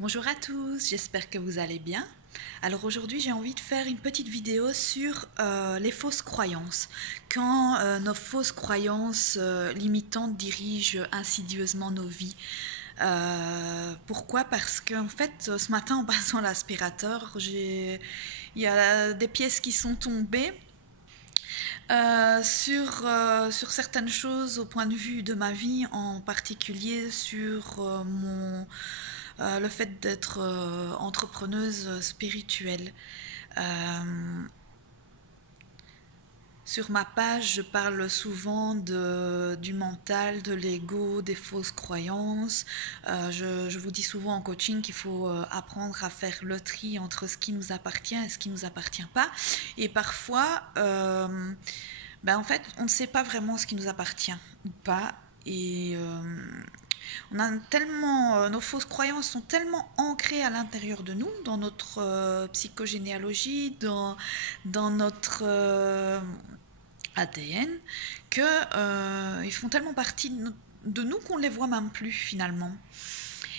Bonjour à tous, j'espère que vous allez bien. Alors aujourd'hui j'ai envie de faire une petite vidéo sur les fausses croyances. Quand nos fausses croyances limitantes dirigent insidieusement nos vies. Pourquoi? Parce qu'en fait ce matin en passant l'aspirateur, il y a des pièces qui sont tombées. Sur certaines choses au point de vue de ma vie, en particulier sur le fait d'être entrepreneuse spirituelle. Euh, sur ma page, je parle souvent du mental, de l'ego, des fausses croyances. Je vous dis souvent en coaching qu'il faut apprendre à faire le tri entre ce qui nous appartient et ce qui ne nous appartient pas. Et parfois, en fait, on ne sait pas vraiment ce qui nous appartient ou pas. Et on a tellement, nos fausses croyances sont tellement ancrées à l'intérieur de nous, dans notre psychogénéalogie, dans notre ADN, qu'ils font tellement partie de nous qu'on ne les voit même plus finalement.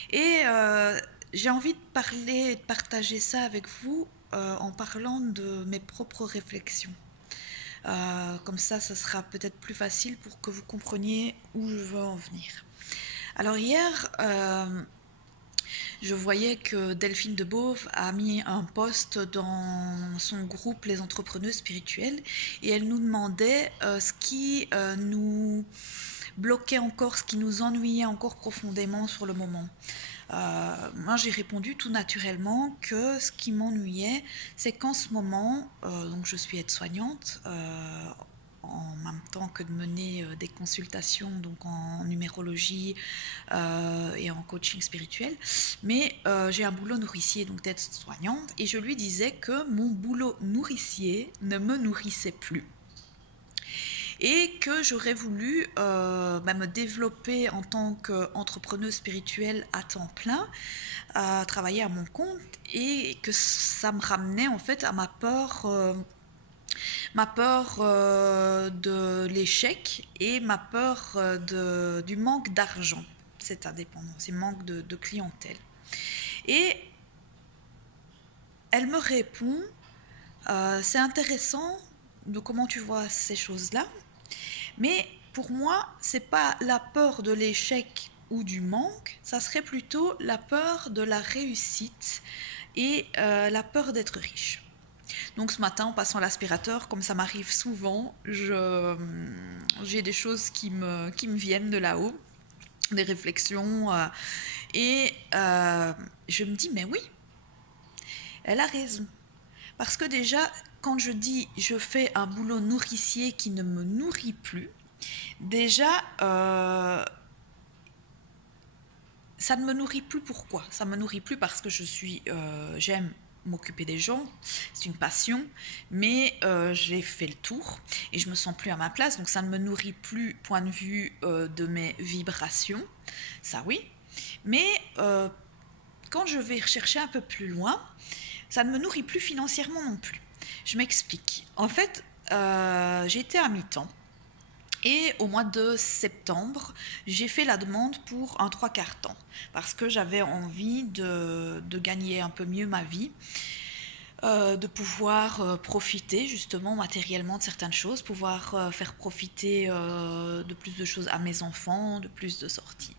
Et j'ai envie de parler, de partager ça avec vous en parlant de mes propres réflexions. Comme ça sera peut-être plus facile pour que vous compreniez où je veux en venir. Alors hier, je voyais que Delphine de Beauve a mis un post dans son groupe Les Entrepreneuses Spirituelles et elle nous demandait ce qui nous bloquait encore, ce qui nous ennuyait encore profondément sur le moment. Moi j'ai répondu tout naturellement que ce qui m'ennuyait, c'est qu'en ce moment, donc je suis aide-soignante, en même temps que de mener des consultations donc en numérologie et en coaching spirituel, mais j'ai un boulot nourricier donc d'être soignante et je lui disais que mon boulot nourricier ne me nourrissait plus et que j'aurais voulu me développer en tant qu'entrepreneuse spirituelle à temps plein, travailler à mon compte et que ça me ramenait en fait à ma peur de l'échec et ma peur du manque d'argent, cette indépendance, et manque de clientèle. Et elle me répond, c'est intéressant de comment tu vois ces choses-là, mais pour moi, c'est pas la peur de l'échec ou du manque, ça serait plutôt la peur de la réussite et la peur d'être riche. Donc ce matin, en passant l'aspirateur, comme ça m'arrive souvent, j'ai des choses qui me viennent de là-haut, des réflexions, et je me dis, mais oui, elle a raison. Parce que déjà, quand je dis je fais un boulot nourricier qui ne me nourrit plus, déjà, ça ne me nourrit plus. Pourquoi? Ça ne me nourrit plus parce que j'aime m'occuper des gens, c'est une passion, mais j'ai fait le tour et je me sens plus à ma place, donc ça ne me nourrit plus point de vue de mes vibrations, ça oui, mais quand je vais rechercher un peu plus loin, ça ne me nourrit plus financièrement non plus. Je m'explique. En fait, j'étais à mi-temps. Et au mois de septembre, j'ai fait la demande pour un 3/4 temps parce que j'avais envie de gagner un peu mieux ma vie, de pouvoir profiter justement matériellement de certaines choses, pouvoir faire profiter de plus de choses à mes enfants, de plus de sorties.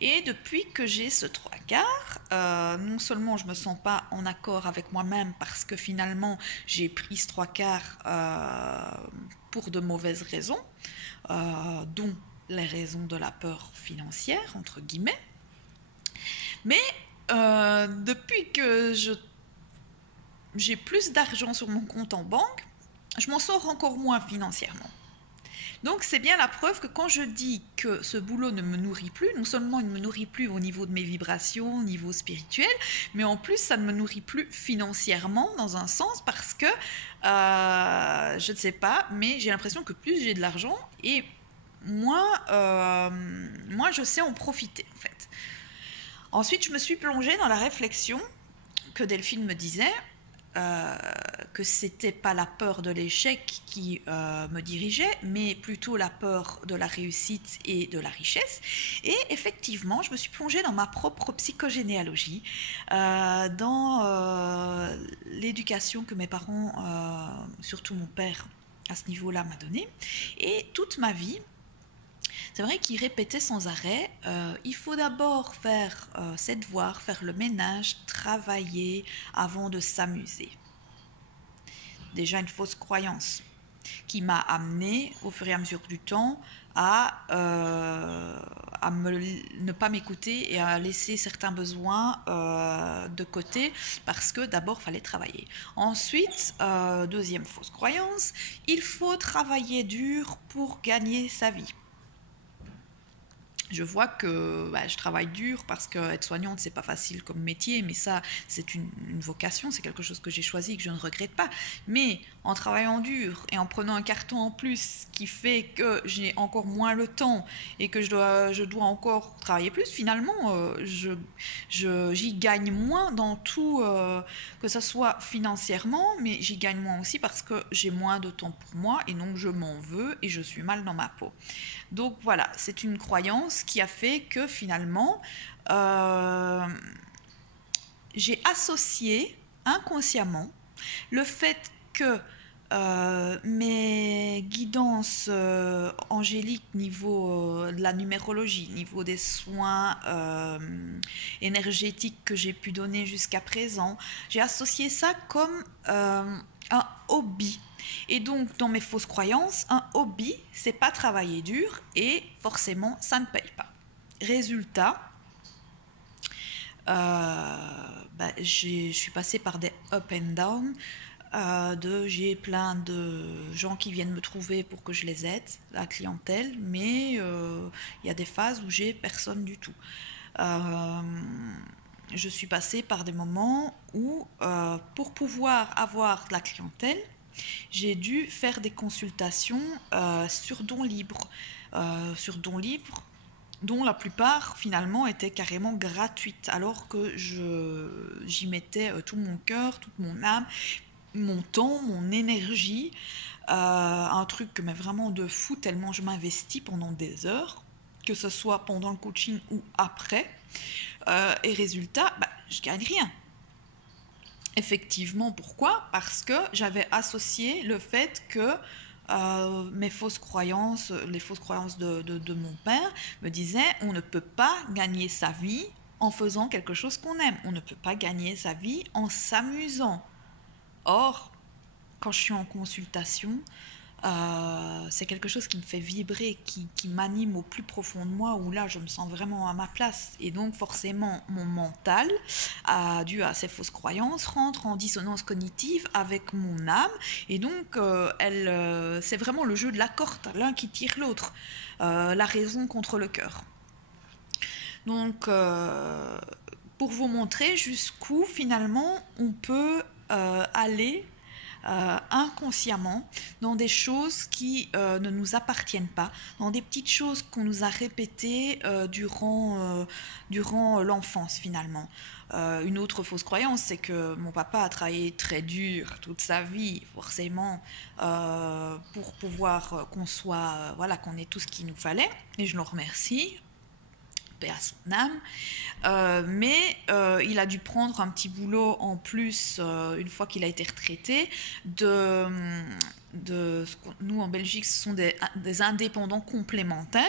Et depuis que j'ai ce 3/4, non seulement je ne me sens pas en accord avec moi-même parce que finalement j'ai pris ce 3/4 pour de mauvaises raisons, dont les raisons de la peur financière, entre guillemets. Mais depuis que j'ai plus d'argent sur mon compte en banque, je m'en sors encore moins financièrement. Donc c'est bien la preuve que quand je dis que ce boulot ne me nourrit plus, non seulement il ne me nourrit plus au niveau de mes vibrations, au niveau spirituel, mais en plus ça ne me nourrit plus financièrement dans un sens parce que, je ne sais pas, mais j'ai l'impression que plus j'ai de l'argent et moins je sais en profiter en fait. Ensuite je me suis plongée dans la réflexion que Delphine me disait, que c'était pas la peur de l'échec qui me dirigeait, mais plutôt la peur de la réussite et de la richesse. Et effectivement, je me suis plongée dans ma propre psychogénéalogie, dans l'éducation que mes parents, surtout mon père, à ce niveau-là, m'a donnée. Et toute ma vie, c'est vrai qu'il répétait sans arrêt, il faut d'abord faire ses devoirs, faire le ménage, travailler avant de s'amuser. Déjà une fausse croyance qui m'a amené au fur et à mesure du temps à ne pas m'écouter et à laisser certains besoins de côté parce que d'abord il fallait travailler. Ensuite, deuxième fausse croyance, il faut travailler dur pour gagner sa vie. Je vois que je travaille dur parce qu'être soignante, c'est pas facile comme métier, mais ça, c'est une vocation, c'est quelque chose que j'ai choisi et que je ne regrette pas. Mais en travaillant dur et en prenant un carton en plus qui fait que j'ai encore moins le temps et que je dois encore travailler plus, finalement, j'y gagne moins dans tout, que ce soit financièrement, mais j'y gagne moins aussi parce que j'ai moins de temps pour moi et donc je m'en veux et je suis mal dans ma peau. Donc voilà, c'est une croyance qui a fait que finalement, j'ai associé inconsciemment le fait que mes guidances angéliques niveau de la numérologie, niveau des soins énergétiques que j'ai pu donner jusqu'à présent, j'ai associé ça comme un hobby. Et donc, dans mes fausses croyances, un hobby, c'est pas travailler dur et forcément, ça ne paye pas. Résultat, je suis passée par des up and down. J'ai plein de gens qui viennent me trouver pour que je les aide, la clientèle, mais il y a des phases où j'ai personne du tout. Je suis passée par des moments où, pour pouvoir avoir de la clientèle, j'ai dû faire des consultations sur dons libres, dont la plupart finalement étaient carrément gratuites, alors que j'y mettais tout mon cœur, toute mon âme, mon temps, mon énergie, un truc que m'est vraiment de fou tellement je m'investis pendant des heures, que ce soit pendant le coaching ou après, et résultat, je gagne rien. Effectivement, pourquoi ? Parce que j'avais associé le fait que mes fausses croyances, les fausses croyances de mon père me disaient on ne peut pas gagner sa vie en faisant quelque chose qu'on aime, on ne peut pas gagner sa vie en s'amusant. Or, quand je suis en consultation, c'est quelque chose qui me fait vibrer, qui m'anime au plus profond de moi, où là je me sens vraiment à ma place. Et donc forcément mon mental, dû à ces fausses croyances, rentre en dissonance cognitive avec mon âme. Et donc c'est vraiment le jeu de la corde, l'un qui tire l'autre, la raison contre le cœur. Donc pour vous montrer jusqu'où finalement on peut aller inconsciemment dans des choses qui ne nous appartiennent pas, dans des petites choses qu'on nous a répétées durant l'enfance finalement. Une autre fausse croyance, c'est que mon papa a travaillé très dur toute sa vie, forcément, pour pouvoir qu'on soit, qu'on ait tout ce qu'il nous fallait, et je le remercie, paix à son âme, mais il a dû prendre un petit boulot en plus une fois qu'il a été retraité nous en Belgique ce sont des indépendants complémentaires.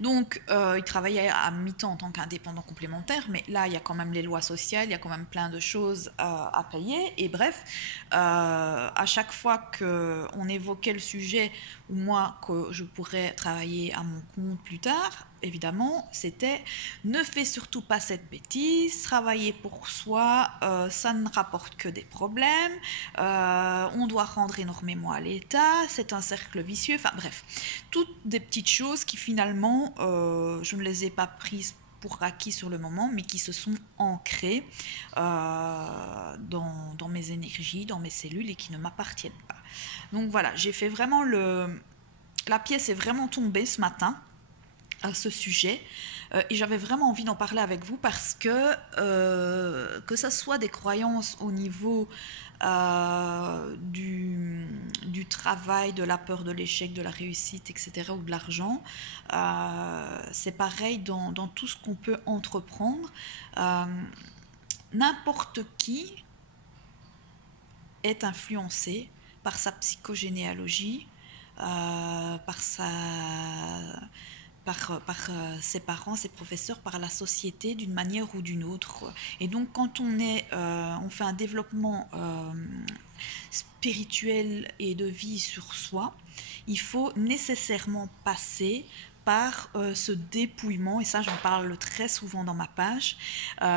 Donc, il travaillait à mi-temps en tant qu'indépendant complémentaire, mais là, il y a quand même les lois sociales, il y a quand même plein de choses à payer. Et bref, à chaque fois qu'on évoquait le sujet, ou moi, que je pourrais travailler à mon compte plus tard, évidemment, c'était « ne fais surtout pas cette bêtise, travailler pour soi, ça ne rapporte que des problèmes, on doit rendre énormément à l'État, c'est un cercle vicieux », enfin bref, toutes des petites choses qui finalement, je ne les ai pas prises pour acquis sur le moment, mais qui se sont ancrées dans mes énergies, dans mes cellules et qui ne m'appartiennent pas. Donc voilà, j'ai fait vraiment la pièce est vraiment tombée ce matin à ce sujet. Et j'avais vraiment envie d'en parler avec vous parce que ça soit des croyances au niveau du travail, de la peur de l'échec, de la réussite, etc., ou de l'argent, c'est pareil dans tout ce qu'on peut entreprendre. Euh, N'importe qui est influencé par sa psychogénéalogie, par ses parents, ses professeurs, par la société d'une manière ou d'une autre. Et donc quand on fait un développement spirituel et de vie sur soi, il faut nécessairement passer par ce dépouillement, et ça j'en parle très souvent dans ma page.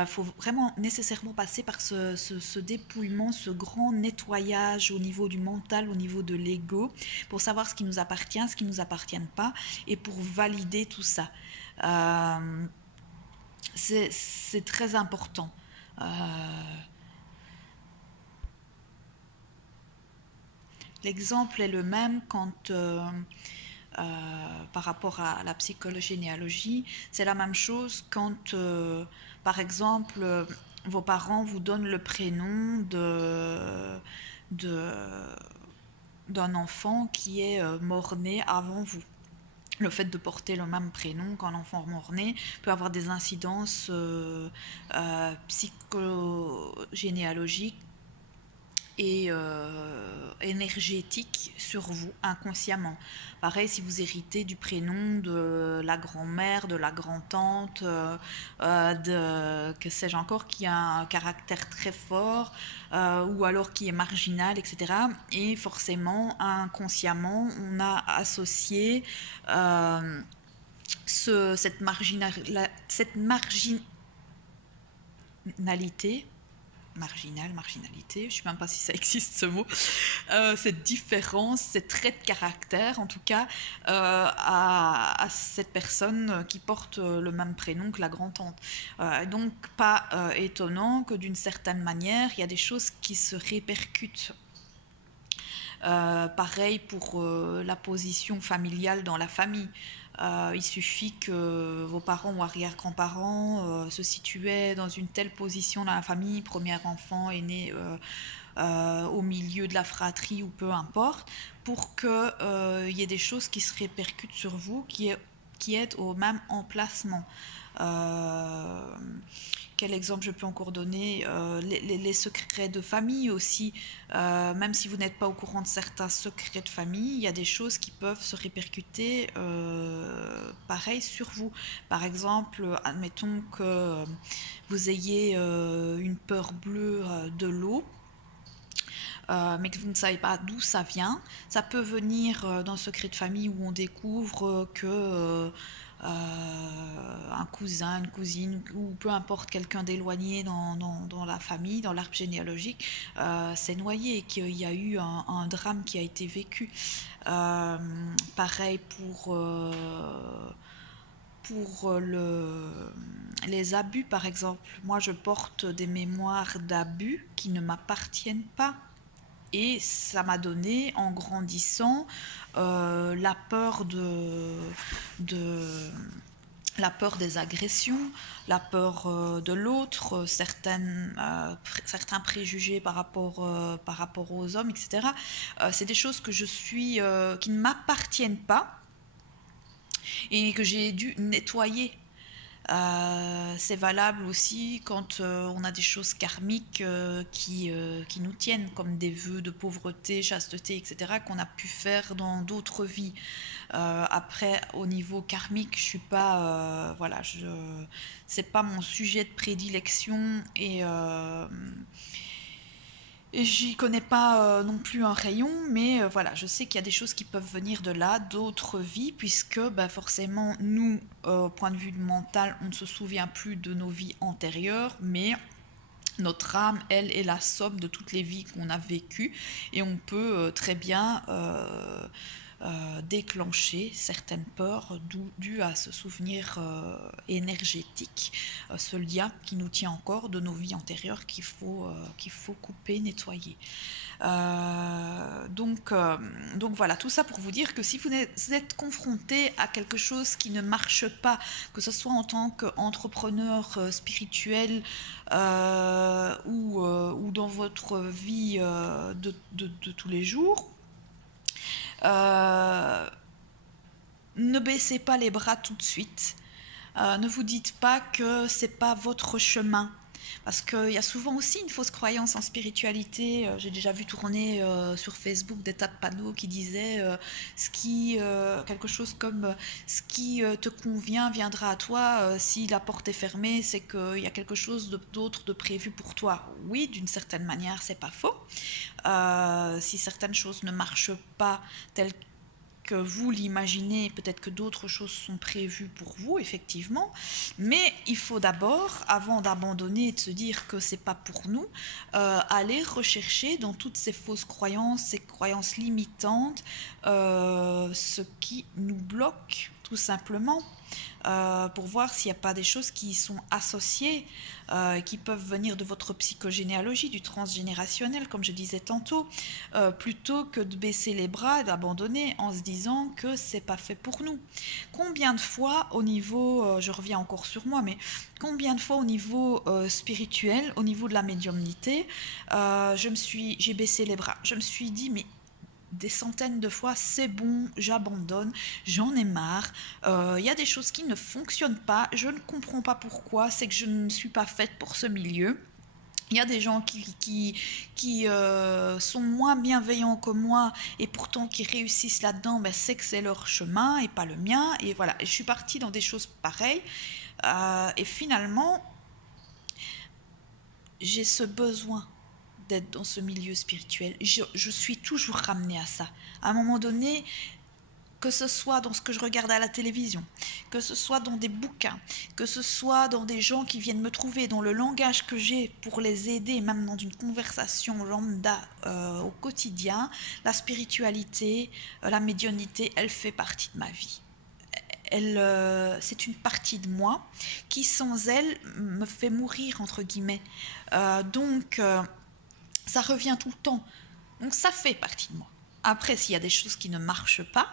Faut vraiment nécessairement passer par ce dépouillement, ce grand nettoyage au niveau du mental, au niveau de l'ego, pour savoir ce qui nous appartient, ce qui ne nous appartient pas, et pour valider tout ça. C'est très important. L'exemple est le même quand par rapport à la psychogénéalogie, c'est la même chose quand, par exemple, vos parents vous donnent le prénom d'un enfant qui est mort-né avant vous. Le fait de porter le même prénom qu'un enfant mort-né peut avoir des incidences psychogénéalogiques et énergétique sur vous inconsciemment. Pareil, si vous héritez du prénom de la grand-mère, de la grand-tante, que sais-je encore, qui a un caractère très fort, ou alors qui est marginal, etc. Et forcément, inconsciemment, on a associé cette marginalité, marginalité, je ne sais même pas si ça existe ce mot, cette différence, ces traits de caractère en tout cas, à cette personne qui porte le même prénom que la grand-tante. Donc pas étonnant que d'une certaine manière, il y a des choses qui se répercutent. Pareil pour la position familiale dans la famille. Il suffit que vos parents ou arrière-grands-parents se situaient dans une telle position dans la famille, premier enfant, aîné au milieu de la fratrie ou peu importe, pour qu'il y ait des choses qui se répercutent sur vous, qui est au même emplacement. Quel exemple je peux encore donner? Les secrets de famille aussi. Même si vous n'êtes pas au courant de certains secrets de famille, il y a des choses qui peuvent se répercuter pareil sur vous. Par exemple, admettons que vous ayez une peur bleue de l'eau. Mais que vous ne savez pas d'où ça vient. Ça peut venir d'un secret de famille où on découvre que un cousin, une cousine, ou peu importe quelqu'un d'éloigné dans la famille, dans l'arbre généalogique, s'est noyé, qu'il y a eu un drame qui a été vécu. Pareil pour les abus, par exemple. Moi, je porte des mémoires d'abus qui ne m'appartiennent pas. Et ça m'a donné, en grandissant, la peur la peur des agressions, la peur de l'autre, certains préjugés par rapport aux hommes, etc. C'est des choses que qui ne m'appartiennent pas et que j'ai dû nettoyer. C'est valable aussi quand on a des choses karmiques qui nous tiennent, comme des vœux de pauvreté, chasteté, etc., qu'on a pu faire dans d'autres vies. Après, au niveau karmique, je suis pas, voilà, c'est pas mon sujet de prédilection et j'y connais pas non plus un rayon, mais voilà, je sais qu'il y a des choses qui peuvent venir de là, d'autres vies, puisque forcément, nous, au point de vue mental, on ne se souvient plus de nos vies antérieures, mais notre âme, elle, est la somme de toutes les vies qu'on a vécues, et on peut très bien déclencher certaines peurs dues à ce souvenir énergétique, ce lien qui nous tient encore de nos vies antérieures qu'il faut couper, nettoyer. Donc voilà, tout ça pour vous dire que si vous êtes confronté à quelque chose qui ne marche pas, que ce soit en tant qu'entrepreneur spirituel ou dans votre vie de tous les jours, ne baissez pas les bras tout de suite. Ne vous dites pas que c'est pas votre chemin. Parce qu'il y a souvent aussi une fausse croyance en spiritualité. J'ai déjà vu tourner sur Facebook des tas de panneaux qui disaient quelque chose comme ce qui te convient viendra à toi. Si la porte est fermée, c'est qu'il y a quelque chose d'autre de prévu pour toi. Oui, d'une certaine manière, c'est pas faux. Si certaines choses ne marchent pas telles que vous l'imaginez, peut-être que d'autres choses sont prévues pour vous, effectivement, mais il faut d'abord, avant d'abandonner et de se dire que c'est pas pour nous, aller rechercher dans toutes ces fausses croyances, ces croyances limitantes, ce qui nous bloque, tout simplement, pour voir s'il n'y a pas des choses qui sont associées, qui peuvent venir de votre psychogénéalogie, du transgénérationnel, comme je disais tantôt, plutôt que de baisser les bras et d'abandonner en se disant que c'est pas fait pour nous. Combien de fois au niveau, je reviens encore sur moi, mais combien de fois au niveau spirituel, au niveau de la médiumnité, j'ai baissé les bras. Je me suis dit, mais des centaines de fois, c'est bon, j'abandonne, j'en ai marre, y a des choses qui ne fonctionnent pas, je ne comprends pas pourquoi, c'est que je ne suis pas faite pour ce milieu. Il y a des gens qui sont moins bienveillants que moi et pourtant qui réussissent là-dedans, ben c'est que c'est leur chemin et pas le mien. Et voilà, et je suis partie dans des choses pareilles. Et finalement, j'ai ce besoin d'être dans ce milieu spirituel. Je suis toujours ramenée à ça. À un moment donné, que ce soit dans ce que je regarde à la télévision, que ce soit dans des bouquins, que ce soit dans des gens qui viennent me trouver, dans le langage que j'ai pour les aider, même dans une conversation lambda au quotidien, la spiritualité, la médiumnité, elle fait partie de ma vie. C'est une partie de moi qui, sans elle, me fait mourir, entre guillemets. Donc, ça revient tout le temps. Donc, ça fait partie de moi. Après, s'il y a des choses qui ne marchent pas,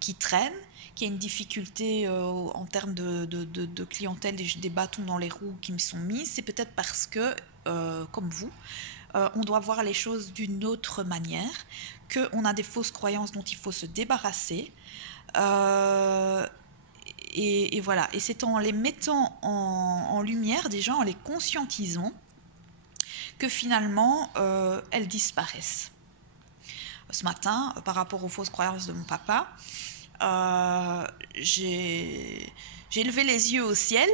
qui traînent, qu'il y a une difficulté en termes de clientèle, des bâtons dans les roues qui me sont mis, c'est peut-être parce que, comme vous, on doit voir les choses d'une autre manière, qu'on a des fausses croyances dont il faut se débarrasser. Et voilà. Et c'est en les mettant en lumière, déjà en les conscientisant, que finalement, elles disparaissent. Ce matin, par rapport aux fausses croyances de mon papa, j'ai levé les yeux au ciel,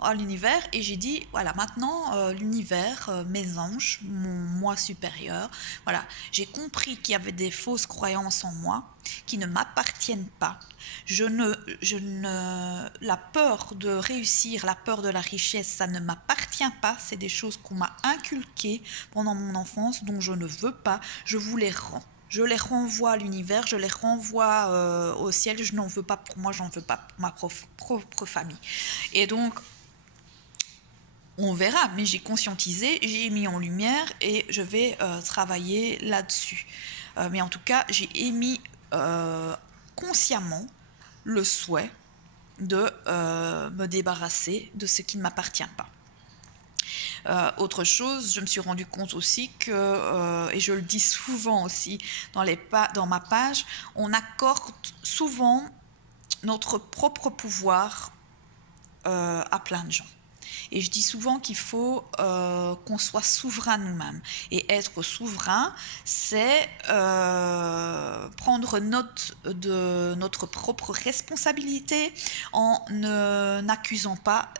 à l'univers, et j'ai dit, voilà, maintenant, l'univers, mes anges, mon moi supérieur, voilà, j'ai compris qu'il y avait des fausses croyances en moi qui ne m'appartiennent pas. La peur de réussir, la peur de la richesse, ça ne m'appartient pas. C'est des choses qu'on m'a inculquées pendant mon enfance, dont je ne veux pas. Je vous les rends. Je les renvoie à l'univers, je les renvoie au ciel. Je n'en veux pas pour moi, j'en veux pas pour ma propre famille. Et donc, on verra, mais j'ai conscientisé, j'ai mis en lumière et je vais travailler là-dessus. Mais en tout cas, j'ai émis consciemment le souhait de me débarrasser de ce qui ne m'appartient pas. Autre chose, je me suis rendu compte aussi que, et je le dis souvent aussi dans ma page, on accorde souvent notre propre pouvoir à plein de gens. Et je dis souvent qu'il faut qu'on soit souverain nous-mêmes. Et être souverain, c'est prendre note de notre propre responsabilité en n'accusant pas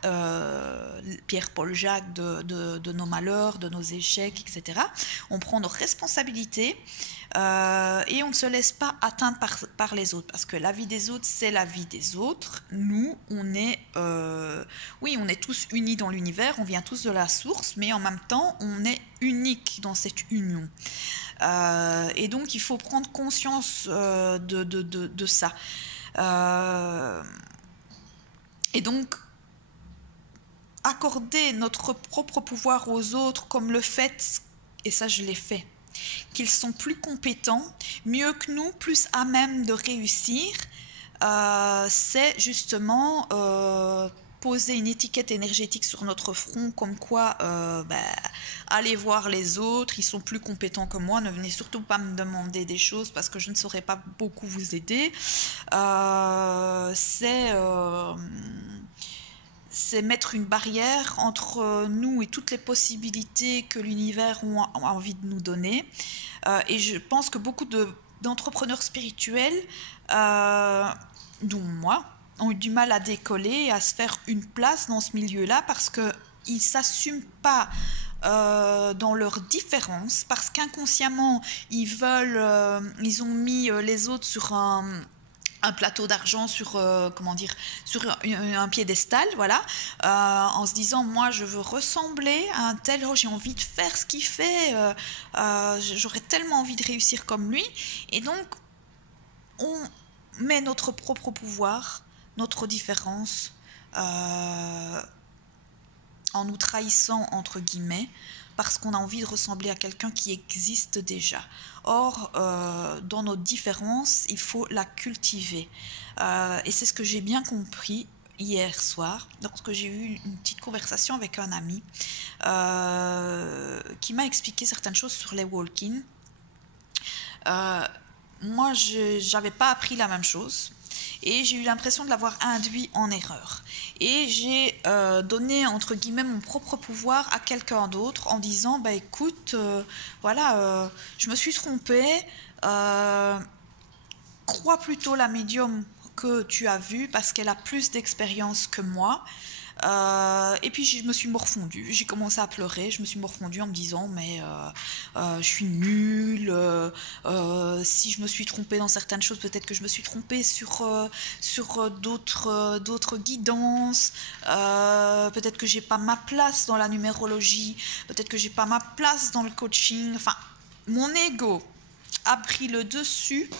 Pierre-Paul Jacques de nos malheurs, de nos échecs, etc. On prend nos responsabilités et on ne se laisse pas atteindre par les autres, parce que la vie des autres, c'est la vie des autres. Nous, on est tous unis dans l'univers, on vient tous de la source, mais en même temps, on est unique dans cette union. Et donc, il faut prendre conscience de ça. Et donc, accorder notre propre pouvoir aux autres comme le fait, et ça je l'ai fait, qu'ils sont plus compétents, mieux que nous, plus à même de réussir, c'est justement poser une étiquette énergétique sur notre front, comme quoi allez voir les autres, ils sont plus compétents que moi, ne venez surtout pas me demander des choses parce que je ne saurais pas beaucoup vous aider. C'est mettre une barrière entre nous et toutes les possibilités que l'univers a envie de nous donner. Et je pense que beaucoup d'entrepreneurs spirituels, dont moi, ont eu du mal à décoller et à se faire une place dans ce milieu-là parce qu'ils ne s'assument pas dans leurs différences, parce qu'inconsciemment, ils ont mis les autres sur un plateau d'argent sur un piédestal, voilà, en se disant moi je veux ressembler à un tel, j'ai envie de faire ce qu'il fait, j'aurais tellement envie de réussir comme lui, et donc on met notre propre pouvoir, notre différence, en nous trahissant entre guillemets, parce qu'on a envie de ressembler à quelqu'un qui existe déjà. Or, dans notre différence, il faut la cultiver. Et c'est ce que j'ai bien compris hier soir, lorsque j'ai eu une petite conversation avec un ami qui m'a expliqué certaines choses sur les walk-in. Moi, je n'avais pas appris la même chose. Et j'ai eu l'impression de l'avoir induit en erreur. Et j'ai donné, entre guillemets, mon propre pouvoir à quelqu'un d'autre en disant, bah écoute, je me suis trompée, crois plutôt la médium que tu as vue parce qu'elle a plus d'expérience que moi. Et puis je me suis morfondue, j'ai commencé à pleurer, je me suis morfondue en me disant mais je suis nulle, si je me suis trompée dans certaines choses, peut-être que je me suis trompée sur d'autres guidances, peut-être que j'ai pas ma place dans la numérologie, peut-être que j'ai pas ma place dans le coaching, enfin mon ego a pris le dessus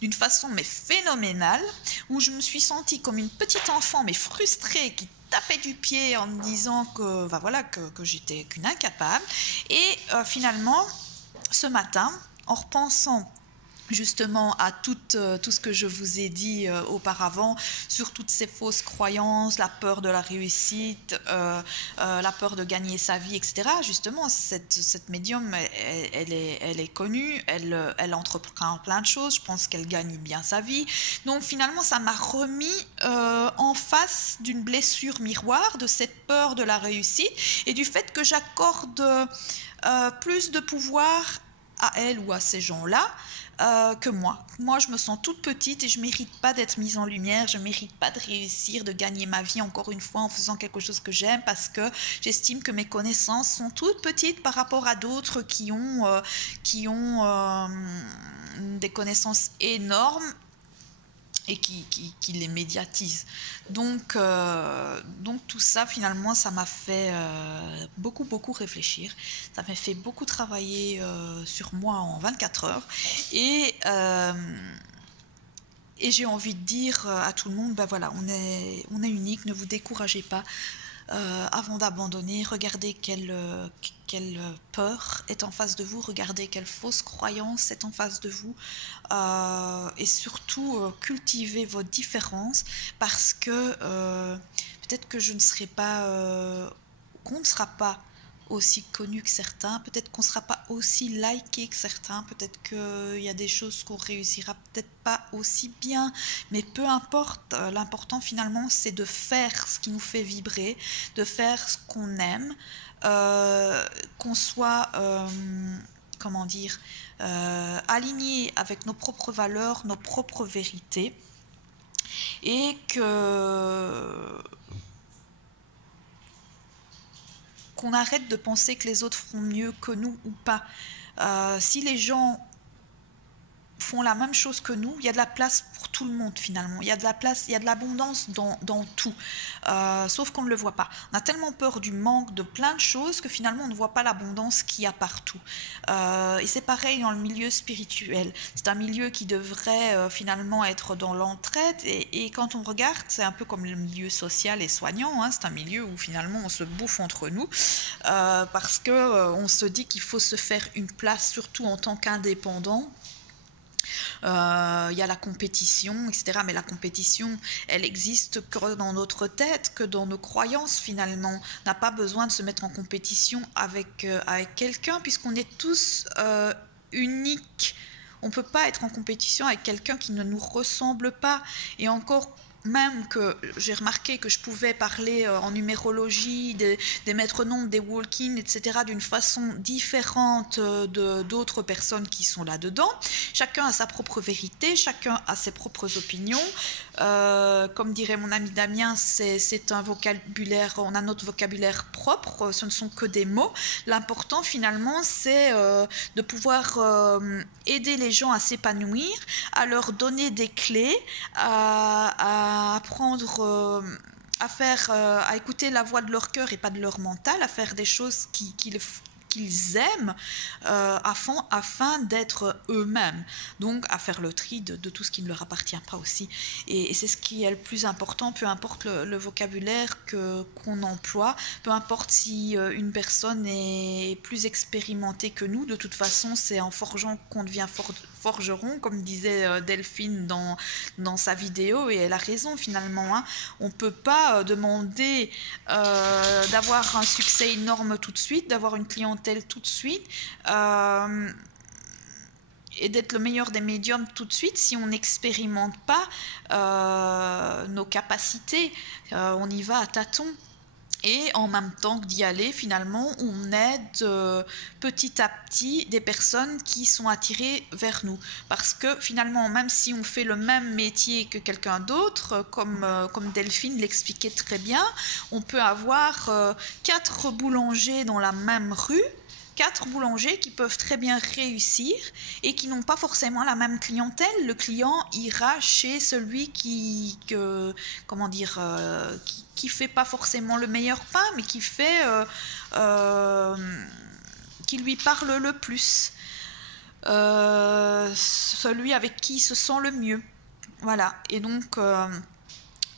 d'une façon mais phénoménale, où je me suis sentie comme une petite enfant mais frustrée qui tapait du pied en me disant que j'étais qu'une incapable. Et finalement, ce matin, en repensant justement à tout ce que je vous ai dit auparavant sur toutes ces fausses croyances, la peur de la réussite, la peur de gagner sa vie, etc. Justement, cette médium, elle est connue, elle entreprend plein de choses, je pense qu'elle gagne bien sa vie. Donc finalement, ça m'a remis en face d'une blessure miroir, de cette peur de la réussite et du fait que j'accorde plus de pouvoir à elle ou à ces gens-là que moi. Moi, je me sens toute petite et je ne mérite pas d'être mise en lumière, je ne mérite pas de réussir, de gagner ma vie encore une fois en faisant quelque chose que j'aime parce que j'estime que mes connaissances sont toutes petites par rapport à d'autres qui ont des connaissances énormes et qui les médiatisent. Donc tout ça, finalement, ça m'a fait beaucoup réfléchir. Ça m'a fait beaucoup travailler sur moi en 24 heures. Et j'ai envie de dire à tout le monde, ben voilà, on est unique, ne vous découragez pas. Avant d'abandonner, regardez quelle peur est en face de vous, regardez quelle fausse croyance est en face de vous, et surtout cultivez vos différences parce que peut-être que je ne serai pas, qu'on ne sera pas aussi connu que certains, peut-être qu'on ne sera pas aussi liké que certains, peut-être qu'il y a des choses qu'on réussira peut-être pas aussi bien, mais peu importe, l'important finalement c'est de faire ce qui nous fait vibrer, de faire ce qu'on aime, qu'on soit aligné avec nos propres valeurs, nos propres vérités, et qu'on arrête de penser que les autres feront mieux que nous ou pas. Si les gens font la même chose que nous, il y a de la place pour tout le monde finalement. Il y a de la place, il y a de l'abondance dans tout. Sauf qu'on ne le voit pas. On a tellement peur du manque de plein de choses que finalement on ne voit pas l'abondance qu'il y a partout. Et c'est pareil dans le milieu spirituel. C'est un milieu qui devrait finalement être dans l'entraide. Et quand on regarde, c'est un peu comme le milieu social et soignant. Hein, c'est un milieu où finalement on se bouffe entre nous parce qu'on se dit qu'il faut se faire une place, surtout en tant qu'indépendant. Il y a la compétition, etc. Mais la compétition, elle existe que dans notre tête, que dans nos croyances finalement. On n'a pas besoin de se mettre en compétition avec quelqu'un, puisqu'on est tous uniques. On ne peut pas être en compétition avec quelqu'un qui ne nous ressemble pas. Et encore, même que j'ai remarqué que je pouvais parler en numérologie, des maîtres nombres, des walk-in, etc., d'une façon différente d'autres personnes qui sont là-dedans. Chacun a sa propre vérité, chacun a ses propres opinions. Comme dirait mon ami Damien, c'est un vocabulaire, on a notre vocabulaire propre, ce ne sont que des mots. L'important finalement, c'est de pouvoir aider les gens à s'épanouir, à leur donner des clés, à apprendre à écouter la voix de leur cœur et pas de leur mental, à faire des choses qu'ils aiment afin d'être eux-mêmes, donc à faire le tri de tout ce qui ne leur appartient pas aussi, et c'est ce qui est le plus important, peu importe le vocabulaire qu'on emploie, peu importe si une personne est plus expérimentée que nous, de toute façon c'est en forgeant qu'on devient forgeron, comme disait Delphine dans sa vidéo, et elle a raison finalement, hein. On ne peut pas demander d'avoir un succès énorme tout de suite, d'avoir une clientèle tout de suite, et d'être le meilleur des médiums tout de suite si on n'expérimente pas nos capacités. On y va à tâtons. Et en même temps que d'y aller, finalement, on aide petit à petit des personnes qui sont attirées vers nous. Parce que finalement, même si on fait le même métier que quelqu'un d'autre, comme Delphine l'expliquait très bien, on peut avoir 4 boulangers dans la même rue, 4 boulangers qui peuvent très bien réussir et qui n'ont pas forcément la même clientèle. Le client ira chez celui qui fait pas forcément le meilleur pain, mais qui lui parle le plus, celui avec qui il se sent le mieux. Voilà. Et donc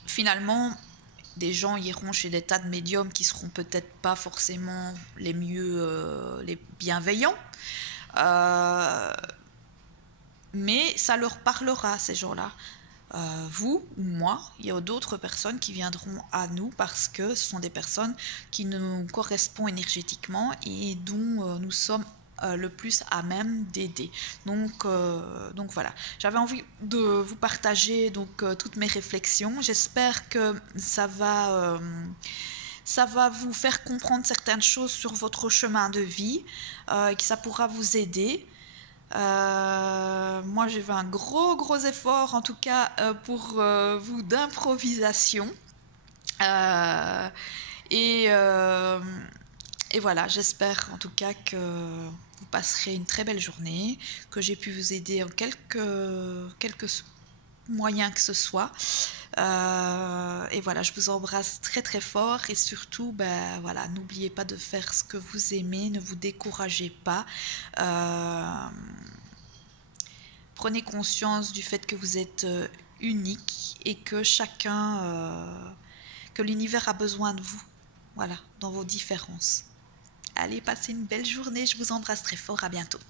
finalement, des gens iront chez des tas de médiums qui seront peut-être pas forcément les mieux, les bienveillants, mais ça leur parlera, ces gens-là. Vous ou moi, il y a d'autres personnes qui viendront à nous parce que ce sont des personnes qui nous correspondent énergétiquement et dont nous sommes le plus à même d'aider. Donc voilà, j'avais envie de vous partager toutes mes réflexions. J'espère que ça va vous faire comprendre certaines choses sur votre chemin de vie, que ça pourra vous aider. Moi j'ai fait un gros effort en tout cas pour vous d'improvisation, et voilà, j'espère en tout cas que vous passerez une très belle journée, que j'ai pu vous aider en quelques moyens que ce soit, et voilà, je vous embrasse très fort, et surtout voilà, n'oubliez pas de faire ce que vous aimez, ne vous découragez pas, prenez conscience du fait que vous êtes unique et que que l'univers a besoin de vous, voilà, dans vos différences. Allez, passez une belle journée, je vous embrasse très fort, à bientôt.